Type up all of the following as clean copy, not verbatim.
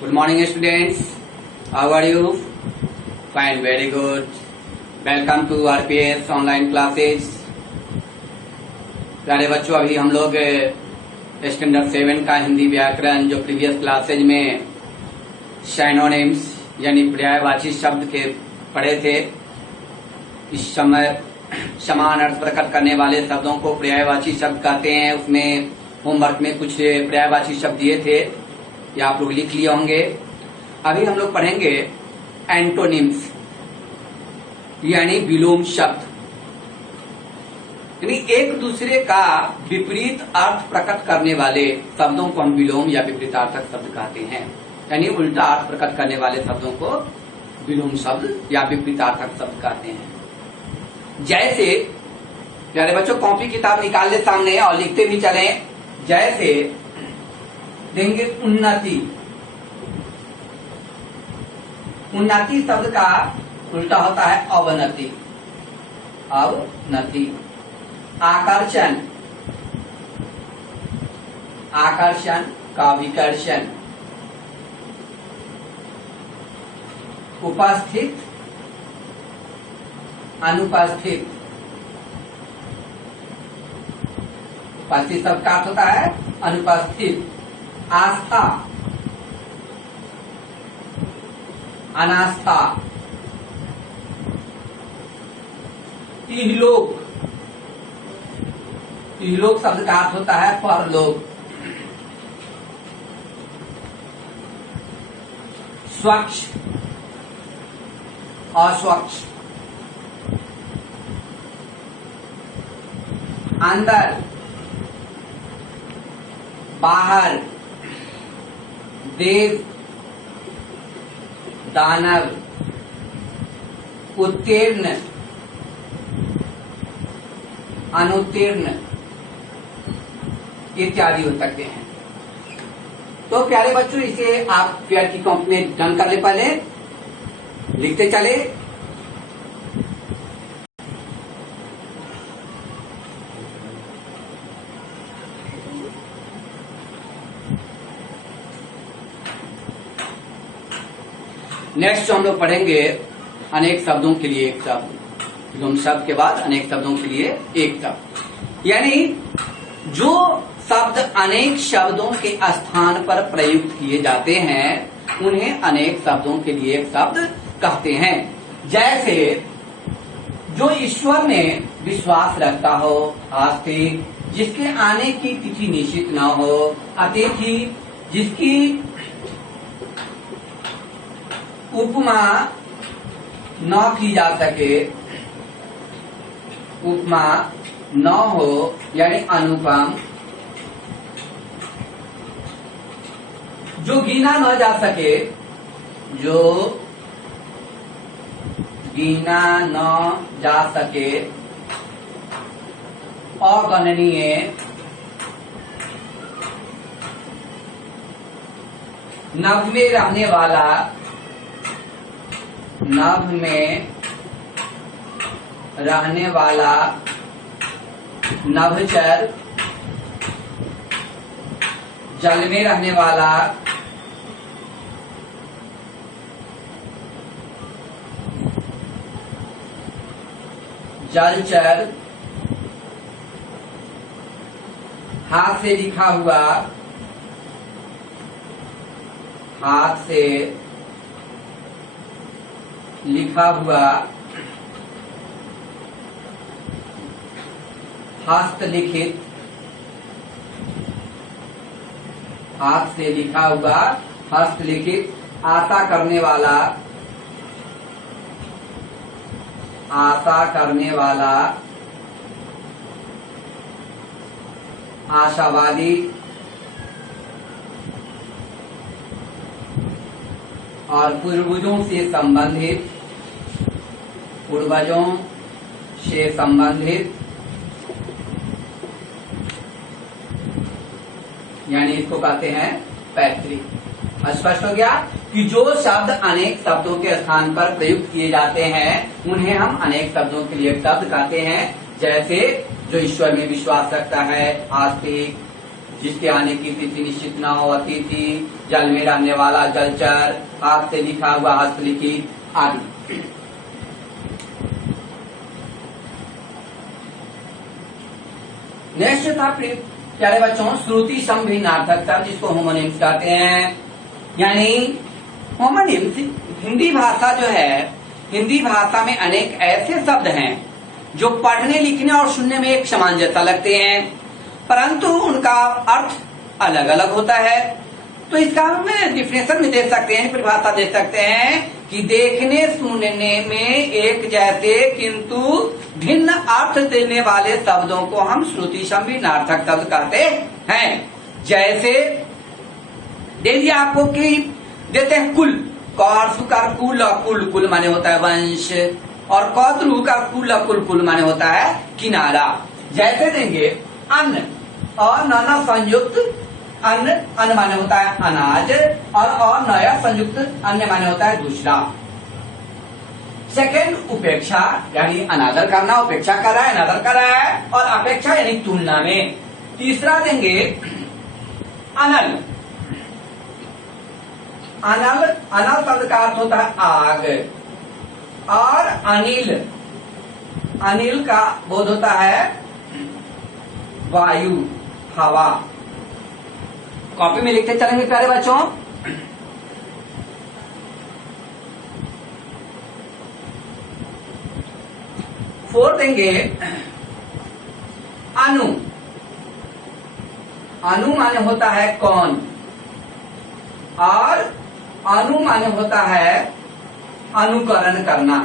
Good morning, students. How are you? Fine, very good. Welcome to RPS online classes. प्यारे बच्चों, अभी हम लोग स्टैंडर्ड 7 का हिंदी व्याकरण जो प्रीवियस क्लासेज में साइनोनिम्स यानी पर्यायवाची शब्द के पढ़े थे। इस समय समान अर्थ प्रकट करने वाले शब्दों को पर्यायवाची शब्द कहते हैं। उसमें होमवर्क में कुछ पर्यायवाची शब्द दिए थे, ये आप लोग लिख लिए होंगे। अभी हम लोग पढ़ेंगे एंटोनिम्स यानी विलोम शब्द, यानी एक दूसरे का विपरीत अर्थ प्रकट करने वाले शब्दों को हम विलोम या विपरीतार्थक शब्द कहते हैं। यानी उल्टा अर्थ प्रकट करने वाले शब्दों को विलोम शब्द या विपरीतार्थक शब्द कहते हैं। जैसे प्यारे बच्चों, कॉपी किताब निकाल ले सामने और लिखते भी चले। जैसे देंगे उन्नति। उन्नति शब्द का उल्टा होता है अवनति। अवनति। आकर्षण, आकर्षण का विकर्षण। उपस्थित, अनुपस्थित। उपस्थित शब्द का अर्थ होता है अनुपस्थित। आस्था, अनास्था। इहलोक, इहलोक शब्द का अर्थ होता है परलोक। स्वच्छ, अस्वच्छ। अंदर, बाहर। देव, दानव। उत्तीर्ण, अनुत्तीर्ण इत्यादि हो सकते हैं। तो प्यारे बच्चों, इसे आप प्यार की कॉपी में डन कर ले, पहले लिखते चले। नेक्स्ट हम लोग पढ़ेंगे अनेक शब्दों के लिए एक शब्द। विलोम शब्द के बाद अनेक शब्दों के लिए एक शब्द, यानी जो शब्द अनेक शब्दों के स्थान पर प्रयुक्त किए जाते हैं उन्हें अनेक शब्दों के लिए एक शब्द कहते हैं। जैसे जो ईश्वर में विश्वास रखता हो, आस्तिक, जिसके आने की तिथि निश्चित न हो, अतिथि, जिसकी उपमा न की जा सके, उपमा न हो यानी अनुपम, जो गिना न जा सके, जो गिना न जा सके, अगणनीय, नभ में रहने वाला, नभ में रहने वाला, नभचर, जल में रहने वाला, जलचर, हाथ से लिखा हुआ, हाथ से लिखा हुआ, हस्तलिखित, हाथ से लिखा हुआ, हस्तलिखित, आशा करने वाला, आशा करने वाला, आशावादी, और पूर्वजों से संबंधित, पूर्वजों से संबंधित, यानी इसको कहते हैं पैतृक। स्पष्ट हो गया कि जो शब्द अनेक शब्दों के स्थान पर प्रयुक्त किए जाते हैं उन्हें हम अनेक शब्दों के लिए शब्द कहते हैं। जैसे जो ईश्वर में विश्वास रखता है, आस्तिक, जिसके आने की तिथि निश्चित न हो, अतिथि, जल में रहने वाला जलचर, हाथ से लिखा हुआ हस्तलिखित आदि। नेक्स्ट था प्यारे बच्चों श्रुति संभिन्नार्थक शब्द, जिसको होमोनिम्स कहते हैं। यानी होमोनिम्स हिंदी भाषा जो है, हिंदी भाषा में अनेक ऐसे शब्द हैं जो पढ़ने लिखने और सुनने में एक समान जैसा लगते हैं, परंतु उनका अर्थ अलग अलग होता है। तो इसका हम डिफिनेशन में देख सकते हैं, परिभाषा दे सकते हैं कि देखने सुनने में एक जैसे किंतु भिन्न अर्थ देने वाले शब्दों को हम श्रुति संभिन्नार्थक शब्द कहते हैं। जैसे दे दिया आपको कि देते हैं कुल, कौर सुकार कुल, कुल कुल माने होता है वंश, और कौद्रु का कुल कुल कुल माने होता है किनारा। जैसे देंगे अन्न और नाना संयुक्त अन्न, अन्न माने होता है अनाज, और नया संयुक्त अन्य माने होता है दूसरा। सेकंड उपेक्षा, यानी अनादर करना, उपेक्षा कर रहा है, अनादर कर रहा है, और अपेक्षा यानी तुलना में। तीसरा देंगे अनल, अनल, अनल शब्द का अर्थ होता है आग, और अनिल, अनिल का बोध होता है वायु, हवा। कॉपी में लिखते चलेंगे प्यारे बच्चों। फोर देंगे अनु, अनु माने होता है कौन, और अनु माने होता है अनुकरण करना,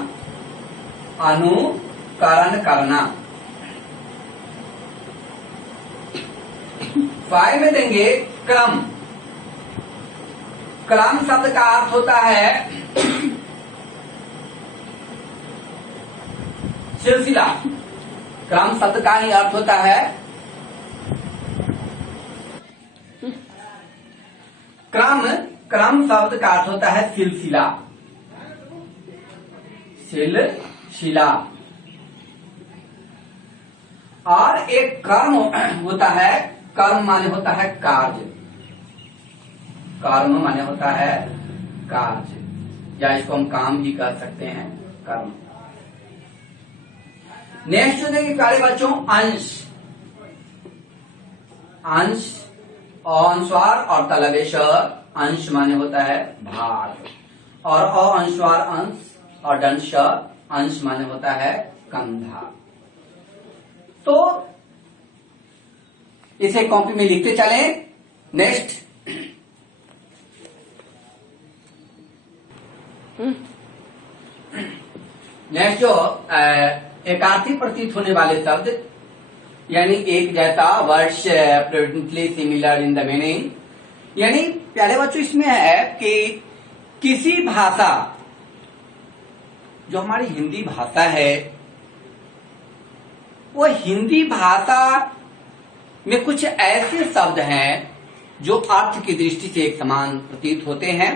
अनुकरण करना। 5 में देंगे क्रम, क्रम शब्द का अर्थ होता है सिलसिला, क्रम शब्द का ही अर्थ होता है क्रम, क्रम शब्द का अर्थ होता है सिलसिला, सिलसिला। और एक कर्म होता है, कर्म माने होता है कार्य, कर्म माने होता है कार्य, या इसको हम काम भी कर सकते हैं, कर्म। नेक्स्ट देंगे प्यारे बच्चों अंश, अंश, अनुस्वार और तलवेश, अंश माने होता है भाग, और अनुस्वार अंश और दंश, अंश माने होता है कंधा। तो इसे कॉपी में लिखते चले। नेक्स्ट नेक्स्ट जो एकार्थी प्रतीत होने वाले शब्द, यानी एक जैसा, words presently similar in the meaning. यानी प्यारे बच्चों इसमें है कि किसी भाषा, जो हमारी हिंदी भाषा है, वो हिंदी भाषा में कुछ ऐसे शब्द हैं जो अर्थ की दृष्टि से एक समान प्रतीत होते हैं,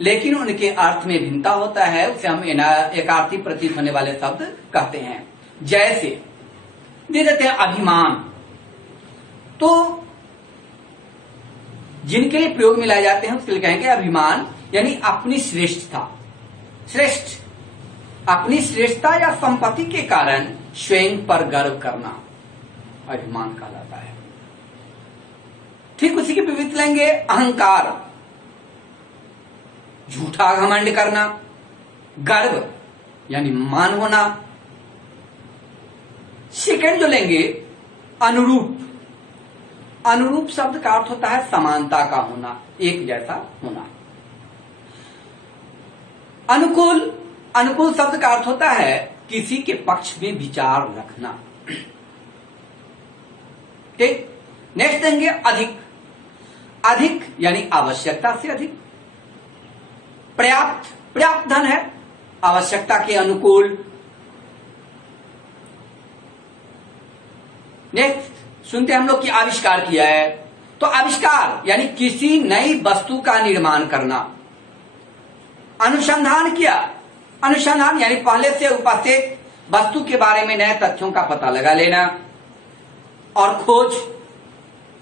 लेकिन उनके अर्थ में भिन्नता होता है, उसे हम एकार्थी प्रतीत होने वाले शब्द कहते हैं। जैसे दे देते हैं अभिमान, तो जिनके लिए प्रयोग में लाए जाते हैं उसके लिए कहेंगे अभिमान, यानी अपनी श्रेष्ठता, श्रेष्ठ, अपनी श्रेष्ठता या संपत्ति के कारण स्वयं पर गर्व करना अभिमान कहलाता है। ठीक उसी के विपरीत लेंगे अहंकार, झूठा घमंड करना, गर्व यानी मान होना। सेकंड जो लेंगे अनुरूप, अनुरूप शब्द का अर्थ होता है समानता का होना, एक जैसा होना। अनुकूल, अनुकूल शब्द का अर्थ होता है किसी के पक्ष में विचार रखना। ठीक, नेक्स्ट देंगे अधिक, अधिक यानी आवश्यकता से अधिक। पर्याप्त, पर्याप्त धन है, आवश्यकता के अनुकूल। नेक्स्ट सुनते हम लोग कि आविष्कार किया है, तो आविष्कार यानी किसी नई वस्तु का निर्माण करना। अनुसंधान किया, अनुसंधान यानी पहले से उपस्थित वस्तु के बारे में नए तथ्यों का पता लगा लेना। और खोज,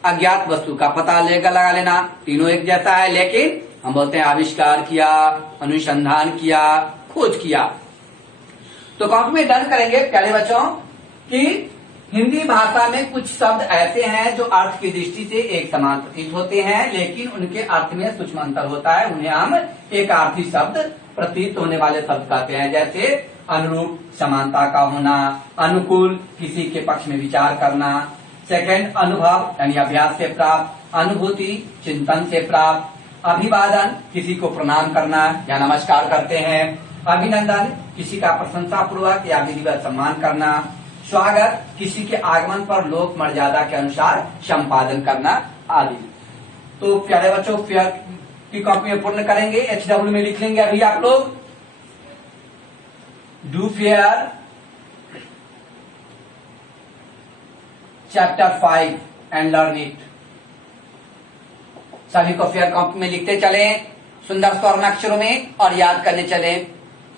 अज्ञात वस्तु का पता लगा लेना, तीनों एक जैसा है, लेकिन हम बोलते हैं आविष्कार किया, अनुसंधान किया, खोज किया। तो कॉपी में डन करेंगे प्यारे बच्चों कि हिंदी भाषा में कुछ शब्द ऐसे हैं जो अर्थ की दृष्टि से एक समान प्रतीत होते हैं, लेकिन उनके अर्थ में सूक्ष्म अंतर होता है। उन्हें हम एकार्थी शब्द प्रतीत होने वाले शब्द कहते हैं, जैसे अनुरूप, समानता का होना, अनुकूल, किसी के पक्ष में विचार करना, सेकंड अनुभव यानी अभ्यास से प्राप्त, अनुभूति चिंतन से प्राप्त, अभिवादन किसी को प्रणाम करना या नमस्कार करते हैं, अभिनंदन किसी का प्रशंसा पूर्वक या विधिवत सम्मान करना, स्वागत किसी के आगमन पर लोक मर्यादा के अनुसार संपादन करना आदि। तो प्यारे बच्चों फेयर की कॉपी में पूर्ण करेंगे, HW में लिख लेंगे अभी आप लोग, do fair chapter 5 and learn it. सभी को फेयर कॉपी में लिखते चलें, सुंदर स्वर्ण अक्षरों में, और याद करने चलें।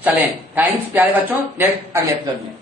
थैंक्स प्यारे बच्चों, नेक्स्ट अगले एपिसोड में।